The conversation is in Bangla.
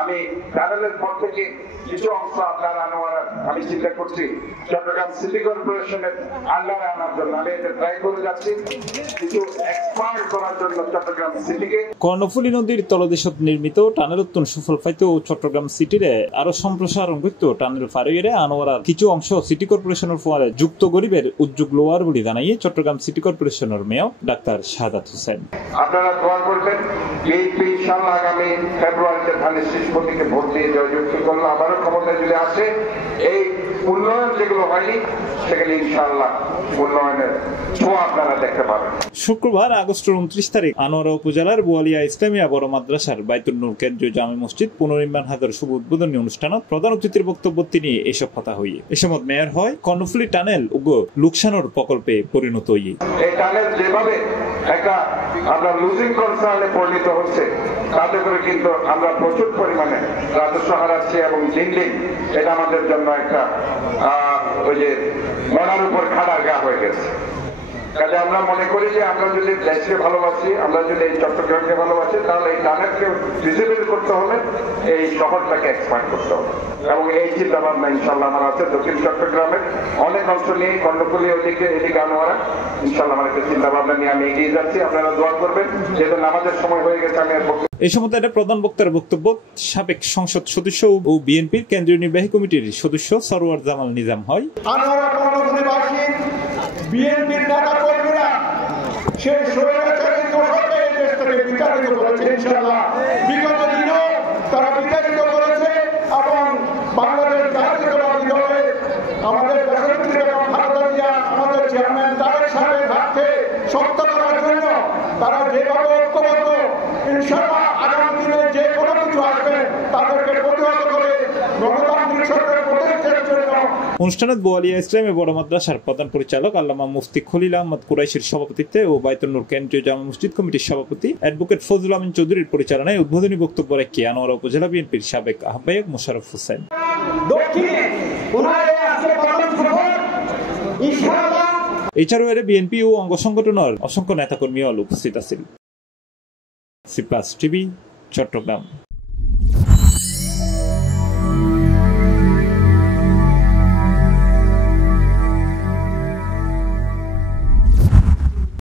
আমি প্যানেলের পর থেকে কিছু অংশ আপনার আনোয়ারা আমি চিন্তা করছি চট্টগ্রাম সিটি কর্পোরেশনের আন্ডারে আনার জন্য আমি এটা ট্রাই করে যাচ্ছি কিছু এক্সপান্ড করার জন্য চট্টগ্রাম সিটিকে। কর্ণফুলী নদীর তলদেশত নির্মিত টানেল উত্তন সুফল পাইতে চট্টগ্রাম সিটিরে আরো সম্প্রসারণ করতে টানেল ফারিয়ে আনোয়ারার কিছু অংশ সিটি কর্পোরেশনের ফোয়ারে যুক্ত গরিবের উদ্যোগ লোয়ার বলে জানাইয়ে চট্টগ্রাম সিটি কর্পোরেশনের মেয়র ডাক্তার শাহাদাত হোসেন। আপনারা দোয়া করবেন ইনশাআল্লাহ আগামী ফেব্রুয়ারিতে ধানের শীষ প্রতীকে ভোট দিয়ে জয়যুক্ত করলে আবারও ক্ষমতায় যদি আসে এই উন্নয়ন যেগুলো হয়নি সেখানে ইনশাআল্লাহ উন্নয়নের ছোঁয়া আপনারা দেখতে পাবেন। শুক্রবার আগস্টের 29 তারিখ আনোয়ারা উপজেলার বোয়ালিয়া ইসলামিয়া বড় মাদ্রাসার বাইতুল নূর কেন্দ্রীয় জামে মসজিদ পুনর্নির্মাণ হাজার শুভ উদ্বোধনী অনুষ্ঠানত প্রধান অতিথির বক্তব্য তিনি এসব কথা হইয়ে এ সময় মেয়র হয় কর্ণফুলী টানেল উগ লুকসানোর প্রকল্পে পরিণত হইয়ে এই টানেল যেভাবে একটা আমরা লুজিং কনসার্নে পরিণত হচ্ছে তাতে করে কিন্তু আমরা প্রচুর পরিমাণে রাজস্ব হারাচ্ছি এবং দিন দিন এটা আমাদের জন্য একটা ওই যে মনার উপর খাড়ার গা হয়ে গেছে। কাজে আমরা মনে করি যে আমরা যদি দেশকে ভালোবাসি, আমরা যদি এই চট্টগ্রামকে ভালোবাসি, তাহলে এই টানেলকে ভিজিবল করতে হলে এই শহরটাকে এক্সপ্যান্ড করতে হবে এবং এই চিন্তা ভাবনা ইনশাল্লাহ আমার আছে। দক্ষিণ চট্টগ্রামের অনেক অংশ নিয়ে কর্ণফুলী এদিকে আনোয়ারা ইনশাল্লাহ আমার একটা চিন্তা ভাবনা নিয়ে আমি এগিয়ে যাচ্ছি। আপনারা দোয়া করবেন, যেহেতু নামাজের সময় হয়ে গেছে আমি এই সময় প্রধান বক্তার বক্তব্য সাবেক সংসদ সদস্য ও বিএনপির কেন্দ্রীয় নির্বাহী কমিটির সদস্য সরওয়ার জামাল নিজাম হয়। বিএনপির নেতা কর্মীরা সেই স্বৈরাচারী দোষরকে এই দেশ থেকে বিতাড়িত করেছে। ইনশাআল্লাহ বিগত দিনেও তারা বিতাড়িত করেছে এবং বাংলাদেশ জাতীয়তাবাদী দলে আমাদের দেশনেত্রী বেগম খালেদা জিয়া আমাদের চেয়ারম্যান তারেক সাহেবের হাতকে শক্ত করার জন্য তারা যেভাবে ঐক্যবদ্ধ, ইনশাআল্লাহ আগামী দিনে যে কোনো কিছু আসবে তাদেরকে প্রতিহত করে গণতান্ত্রিক সরকার প্রতিষ্ঠার জন্য। অনুষ্ঠানে বোয়ালিয়া ইসলামে বড় মাদ্রাসার প্রধান পরিচালক আল্লামা মুফতি খলিল আহমদ কুরাইশির সভাপতিত্বে ও বাইতুল নূর কেন্দ্রীয় জামে মসজিদ কমিটির সভাপতি অ্যাডভোকেট ফজলুল আমিন চৌধুরীর পরিচালনায় উদ্বোধনী বক্তব্য রাখেন আনোয়ারা উপজেলা বিএনপির সাবেক আহ্বায়ক মোশাররফ হোসেন। এছাড়াও এর বিএনপি ও অঙ্গ সংগঠনের অসংখ্য নেতাকর্মী উপস্থিত আছেন। C plus TV, Chittagong.